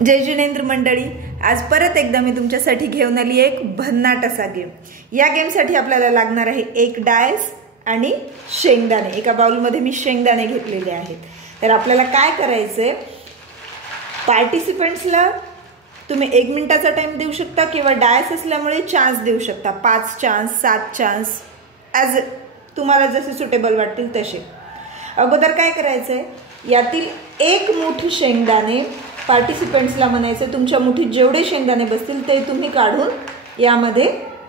जय जिनेंद्र मंडळी, आज परत एकदा मी तुमच्यासाठी घेऊन आली एक भन्नाट असा गेम। या गेमसाठी आपल्याला लागणार आहे एक डायस आणि शेंगदाणे। एका बाउलमध्ये मी शेंगदाणे घेतलेले आहेत। तर आपल्याला काय करायचंय, पार्टिसिपंट्सला तुम्ही 1 मिनिटाचा टाइम देऊ शकता किंवा डायस असल्यामुळे चान्स देऊ शकता, 5 चान्स 7 चान्स ॲज तुम्हाला जसे सुटेबल वाटतील तसे। अगोदर काय करायचंय, यातील एक मुठी शेंगदाणे पार्टिसिपंट्सला म्हणायचं तुमच्या मुठीत जेवढे शेंगदाणे बसतील ते तुम्ही काढून यामध्ये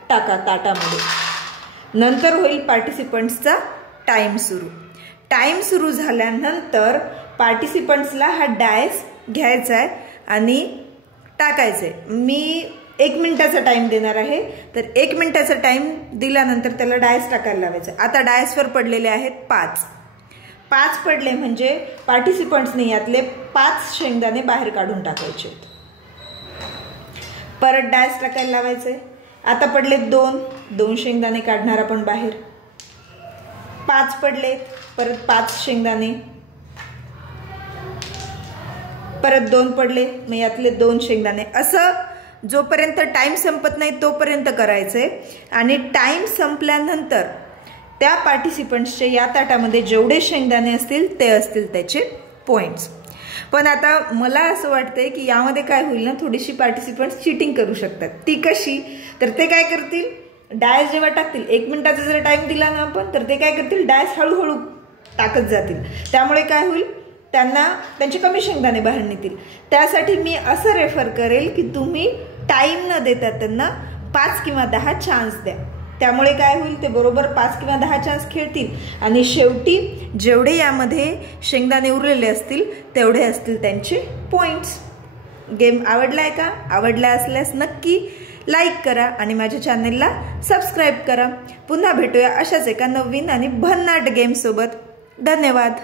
टाका ताटामध्ये। नंतर होईल पार्टिसिपंट्सचा टाइम सुरू। टाइम सुरू झाल्यानंतर पार्टिसिपंट्सला हा डायस घ्यायचा आहे आणि टाकायचा आहे। मी 1 मिनिटाचा टाइम देणार आहे, तर 1 मिनिटाचा टाइम दिल्यानंतर त्याला डायस टाकायला लावायचा। आता डायसवर पडलेले आहेत 5 पडले म्हणजे पार्टिसिपंट्सने यातले 5 शेंगदाणे बाहेर काढून टाकायचे। परत डायस टाकायला लावायचे। आता पडले 2 शेंगदाणे काढणार आपण बाहेर। 5 पडले, परत 5 शेंगदाणे, परत 2 पडले, मग यातले 2 शेंगदाणे। असं जोपर्यंत टाइम संपत नाही तोपर्यंत करायचंय। आणि टाइम संपल्यानंतर त्या पार्टिसिपंट्सचे या ताटामध्ये जेवढे शेंगदाणे असतील ते असतील त्याचे पॉइंट्स। पण आता मला असं वाटतंय की यामध्ये काय होईल ना, थोडीशी पार्टिसिपंट्स चीटिंग करू शकतात। ती कशी, तर ते काय करतील, डायस जेव्हा टाकतील 1 मिनिटाचा जर टाइम दिला ना आपण, तर ते काय करतील, डायस हळूहळू टाकत जातील। त्यामुळे काय होईल, त्यांना त्यांचे कमी शेंगदाणे बाहेर निघतील। त्यासाठी मी असं रेफर करेल की तुम्ही टाइम न देता त्यांना 5 किंवा 10 चान्स द्या। त्यामुळे काय होईल, ते बरोबर 5 किंवा 10 चान्स खेळतील आणि शेवटी जेवढे यामध्ये शेंगदाणे उरलेले असतील तेवढे असतील त्यांचे पॉइंट्स। गेम आवडलाय का? आवडला असल्यास नक्की लाईक करा आणि माझ्या चॅनलला सबस्क्राईब करा। पुन्हा भेटूया अशाच एका नवीन आणि भन्नाट गेम सोबत। धन्यवाद।